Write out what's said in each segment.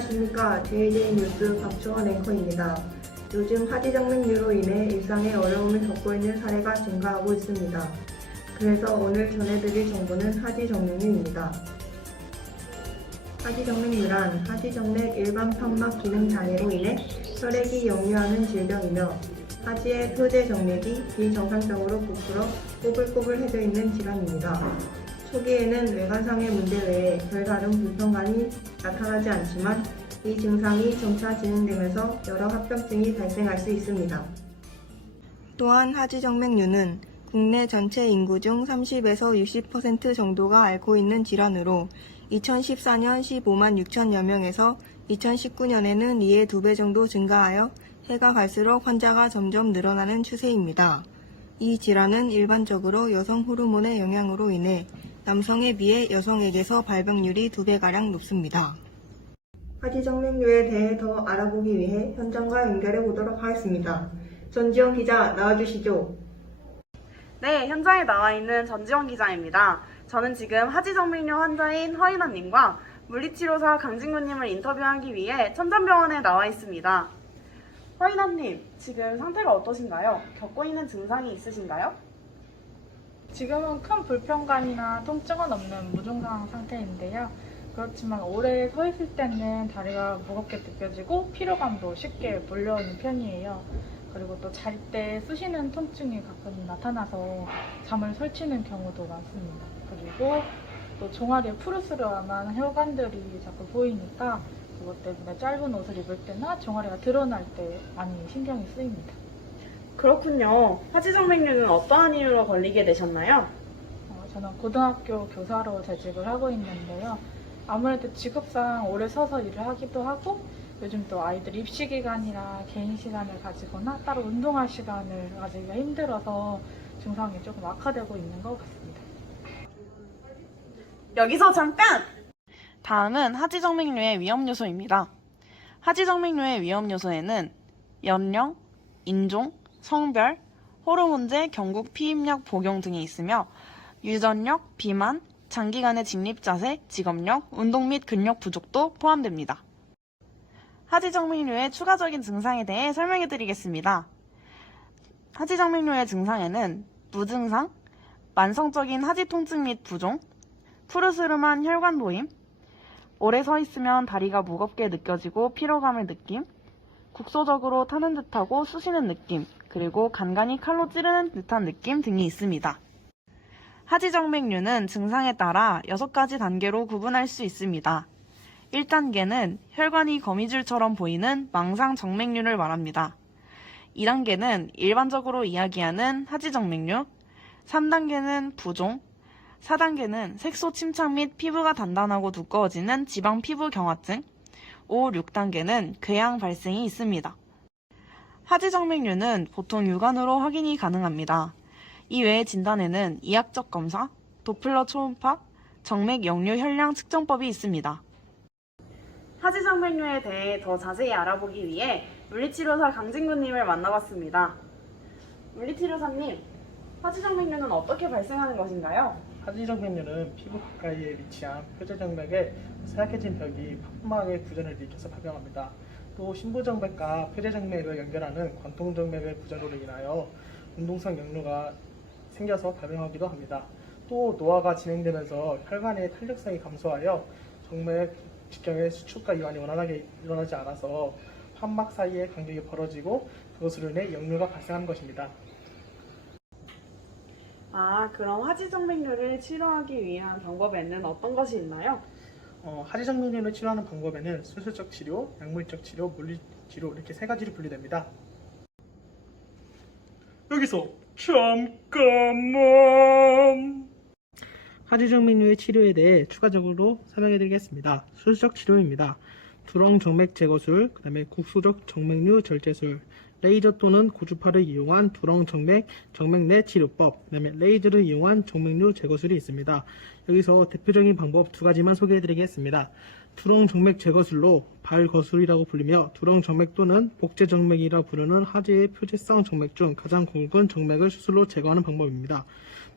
안녕하십니까. JJ 뉴스 박주원 앵커입니다. 요즘 하지정맥류로 인해 일상에 어려움을 겪고 있는 사례가 증가하고 있습니다. 그래서 오늘 전해드릴 정보는 하지정맥류입니다. 하지정맥류란 하지정맥 일반 판막 기능 장애로 인해 혈액이 역류하는 질병이며 하지의 표제 정맥이 비정상적으로 부풀어 꼬불꼬불해져 있는 질환입니다. 초기에는 외관상의 문제 외에 별다른 불편감이 나타나지 않지만 이 증상이 점차 진행되면서 여러 합병증이 발생할 수 있습니다. 또한 하지정맥류는 국내 전체 인구 중 30에서 60% 정도가 앓고 있는 질환으로 2014년 15만 6천여 명에서 2019년에는 이의 2배 정도 증가하여 해가 갈수록 환자가 점점 늘어나는 추세입니다. 이 질환은 일반적으로 여성 호르몬의 영향으로 인해 남성에 비해 여성에게서 발병률이 2배가량 높습니다. 하지정맥류에 대해 더 알아보기 위해 현장과 연결해 보도록 하겠습니다. 전지현 기자 나와주시죠. 네, 현장에 나와 있는 전지원 기자입니다. 저는 지금 하지정맥류 환자인 허인아님과 물리치료사 강진구님을 인터뷰하기 위해 천jan병원에 나와 있습니다. 허인아님, 지금 상태가 어떠신가요? 겪고 있는 증상이 있으신가요? 지금은 큰 불편감이나 통증은 없는 무증상 상태인데요. 그렇지만 오래 서 있을 때는 다리가 무겁게 느껴지고 피로감도 쉽게 몰려오는 편이에요. 그리고 또 잘 때 쑤시는 통증이 가끔 나타나서 잠을 설치는 경우도 많습니다. 그리고 또 종아리에 푸르스름한 혈관들이 자꾸 보이니까 그것 때문에 짧은 옷을 입을 때나 종아리가 드러날 때 많이 신경이 쓰입니다. 그렇군요. 하지정맥류는 어떠한 이유로 걸리게 되셨나요? 저는 고등학교 교사로 재직을 하고 있는데요. 아무래도 직업상 오래 서서 일을 하기도 하고 요즘 또 아이들 입시 기간이라 개인 시간을 가지거나 따로 운동할 시간을 가지기가 힘들어서 증상이 조금 악화되고 있는 것 같습니다. 여기서 잠깐! 다음은 하지정맥류의 위험 요소입니다. 하지정맥류의 위험 요소에는 연령, 인종, 성별, 호르몬제, 경국 피임약 복용 등이 있으며 유전력, 비만, 장기간의 직립자세, 직업력, 운동 및 근력 부족도 포함됩니다. 하지정맥류의 추가적인 증상에 대해 설명해 드리겠습니다. 하지정맥류의 증상에는 무증상, 만성적인 하지 통증 및 부종, 푸르스름한 혈관 보임, 오래 서 있으면 다리가 무겁게 느껴지고 피로감을 느낌, 국소적으로 타는 듯하고 쑤시는 느낌, 그리고 간간히 칼로 찌르는 듯한 느낌 등이 있습니다. 하지정맥류는 증상에 따라 6가지 단계로 구분할 수 있습니다. 1단계는 혈관이 거미줄처럼 보이는 망상정맥류를 말합니다. 2단계는 일반적으로 이야기하는 하지정맥류, 3단계는 부종, 4단계는 색소 침착 및 피부가 단단하고 두꺼워지는 지방 피부 경화증, 5, 6단계는 궤양 발생이 있습니다. 하지정맥류는 보통 육안으로 확인이 가능합니다. 이 외의 진단에는 이학적 검사, 도플러 초음파, 정맥 역류 혈량 측정법이 있습니다. 하지정맥류에 대해 더 자세히 알아보기 위해 물리치료사 강진구님을 만나봤습니다. 물리치료사님, 하지정맥류는 어떻게 발생하는 것인가요? 하지정맥류는 피부 가까이에 위치한 표제정맥의 사약해진 벽이 판막의 구전을 일으켜서 발병합니다. 또 심부정맥과 표제정맥을 연결하는 관통정맥의 구전으로 인하여 운동성 역류가 생겨서 발병하기도 합니다. 또 노화가 진행되면서 혈관의 탄력성이 감소하여 정맥 직경의 수축과 이완이 원활하게 일어나지 않아서 판막 사이에 간격이 벌어지고 그것으로 인해 역류가 발생하는 것입니다. 그럼 하지정맥류를 치료하기 위한 방법에는 어떤 것이 있나요? 하지정맥류를 치료하는 방법에는 수술적 치료, 약물적 치료, 물리치료 이렇게 3가지로 분류됩니다. 여기서 잠깐만! 하지정맥류의 치료에 대해 추가적으로 설명해드리겠습니다. 수술적 치료입니다. 두렁 정맥 제거술, 그 다음에 국소적 정맥류 절제술, 레이저 또는 고주파를 이용한 두렁 정맥, 정맥 내 치료법, 그 다음에 레이저를 이용한 정맥류 제거술이 있습니다. 여기서 대표적인 방법 2가지만 소개해드리겠습니다. 두렁정맥 제거술로 발거술이라고 불리며 두렁정맥 또는 복제정맥이라 부르는 하지의 표재성 정맥 중 가장 굵은 정맥을 수술로 제거하는 방법입니다.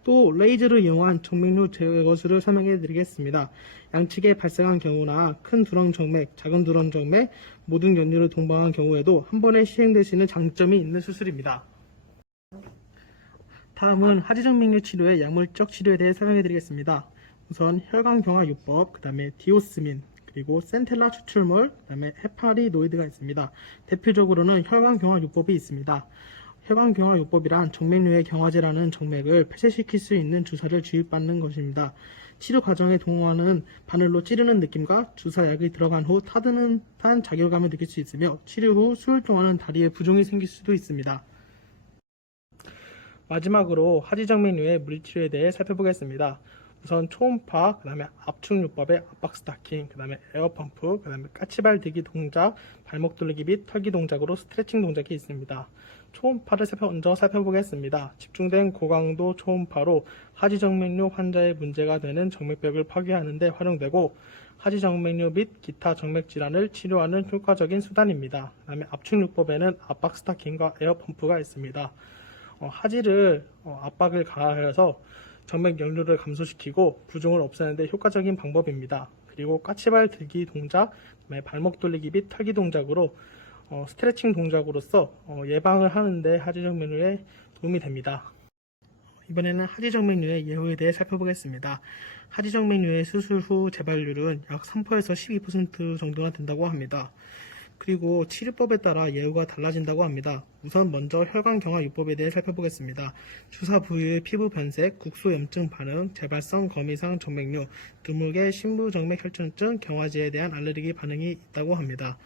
또 레이저를 이용한 정맥류 제거술을 설명해 드리겠습니다. 양측에 발생한 경우나 큰 두렁정맥, 작은 두렁정맥, 모든 연류를 동반한 경우에도 한 번에 시행될 수 있는 장점이 있는 수술입니다. 다음은 하지정맥류 치료의 약물적 치료에 대해 설명해 드리겠습니다. 우선 혈관경화요법, 그 다음에 디오스민, 그리고 센텔라 추출물, 그 다음에 헤파리노이드가 있습니다. 대표적으로는 혈관경화요법이 있습니다. 혈관경화요법이란 정맥류의 경화제라는 정맥을 폐쇄시킬 수 있는 주사를 주입받는 것입니다. 치료 과정에 동원하는 바늘로 찌르는 느낌과 주사약이 들어간 후 타드는 자결감을 느낄 수 있으며 치료 후 수흘 동안은 다리에 부종이 생길 수도 있습니다. 마지막으로 하지정맥류의 물리치료에 대해 살펴보겠습니다. 우선 초음파, 그 다음에 압축요법의 압박 스타킹, 그 다음에 에어펌프, 그 다음에 까치발 들기 동작, 발목 돌리기 및 털기 동작으로 스트레칭 동작이 있습니다. 초음파를 먼저 살펴보겠습니다. 집중된 고강도 초음파로 하지정맥류 환자의 문제가 되는 정맥벽을 파괴하는 데 활용되고 하지정맥류 및 기타 정맥질환을 치료하는 효과적인 수단입니다. 그 다음에 압축요법에는 압박 스타킹과 에어펌프가 있습니다. 하지를 압박을 가하여서 정맥 역류를 감소시키고 부종을 없애는 데 효과적인 방법입니다. 그리고 까치발 들기 동작, 발목 돌리기 및 털기 동작으로 스트레칭 동작으로서 예방을 하는데 하지정맥류에 도움이 됩니다. 이번에는 하지정맥류의 예후에 대해 살펴보겠습니다. 하지정맥류의 수술 후 재발률은 약 3%에서 12% 정도나 된다고 합니다. 그리고 치료법에 따라 예후가 달라진다고 합니다. 우선 먼저 혈관경화요법에 대해 살펴보겠습니다. 주사 부위의 피부 변색, 국소염증 반응, 재발성 거미상 정맥류, 드물게 신부정맥 혈전증, 경화제에 대한 알레르기 반응이 있다고 합니다.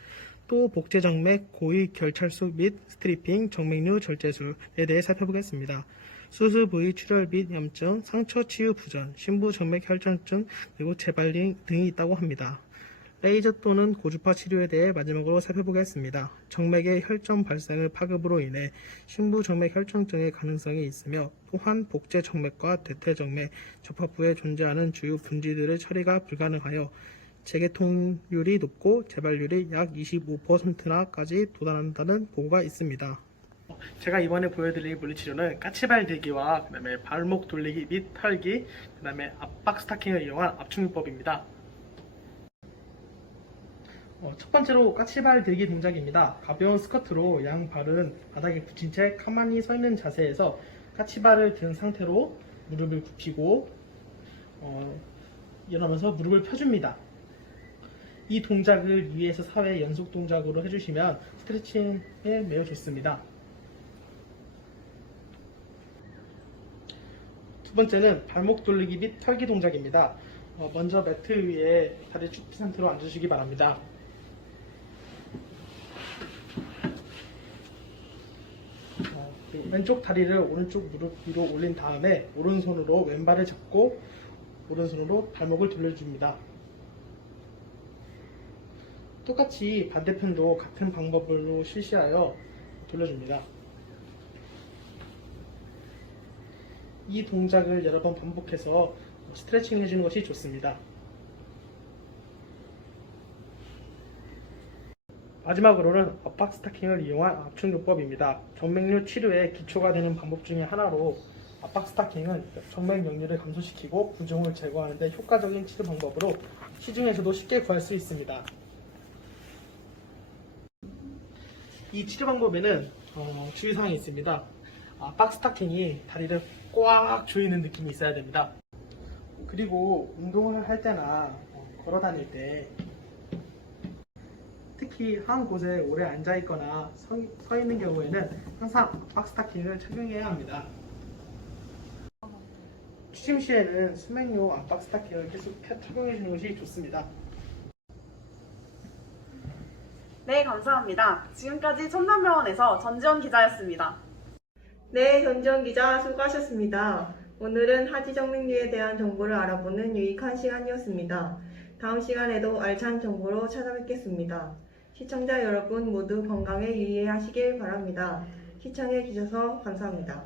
또 복제정맥, 고위 결찰수 및 스트리핑, 정맥류 절제술에 대해 살펴보겠습니다. 수술 부위 출혈 및 염증, 상처 치유 부전, 신부정맥 혈전증, 그리고 재발링 등이 있다고 합니다. 레이저 또는 고주파 치료에 대해 마지막으로 살펴보겠습니다. 정맥의 혈전 발생의 파급으로 인해 신부정맥 혈전증의 가능성이 있으며 또한 복제정맥과 대퇴정맥, 접합부에 존재하는 주요 분지들의 처리가 불가능하여 재개통률이 높고 재발률이 약 25%나까지 도달한다는 보고가 있습니다. 제가 이번에 보여드릴 물리치료는 까치발 들기와 그 다음에 발목 돌리기 및 털기, 그 다음에 압박 스타킹을 이용한 압축요법입니다. 첫 번째로 까치발 들기 동작입니다. 가벼운 스커트로 양 발은 바닥에 붙인 채 가만히 서 있는 자세에서 까치발을 든 상태로 무릎을 굽히고 일어나면서 무릎을 펴줍니다. 이 동작을 2에서 4회 연속 동작으로 해주시면 스트레칭에 매우 좋습니다. 두 번째는 발목 돌리기 및 털기 동작입니다. 먼저 매트 위에 다리 쭉 펴 상태로 앉으시기 바랍니다. 왼쪽 다리를 오른쪽 무릎 위로 올린 다음에 오른손으로 왼발을 잡고 오른손으로 발목을 돌려줍니다. 똑같이 반대편도 같은 방법으로 실시하여 돌려줍니다. 이 동작을 여러 번 반복해서 스트레칭 해주는 것이 좋습니다. 마지막으로는 압박 스타킹을 이용한 압축요법입니다. 정맥류 치료의 기초가 되는 방법 중에 하나로 압박 스타킹은 정맥 역류를 감소시키고 부종을 제거하는 데 효과적인 치료 방법으로 시중에서도 쉽게 구할 수 있습니다. 이 치료 방법에는 주의사항이 있습니다. 압박 스타킹이 다리를 꽉 조이는 느낌이 있어야 됩니다. 그리고 운동을 할 때나 걸어 다닐 때 특히 한 곳에 오래 앉아 있거나 서 있는 경우에는 항상 압박 스타킹을 착용해야 합니다. 취침 시에는 수면용 압박 스타킹을 계속 착용해 주는 것이 좋습니다. 네, 감사합니다. 지금까지 첨단병원에서 전지원 기자였습니다. 네, 전지현 기자 수고하셨습니다. 오늘은 하지정맥류에 대한 정보를 알아보는 유익한 시간이었습니다. 다음 시간에도 알찬 정보로 찾아뵙겠습니다. 시청자 여러분 모두 건강에 유의하시길 바랍니다. 시청해 주셔서 감사합니다.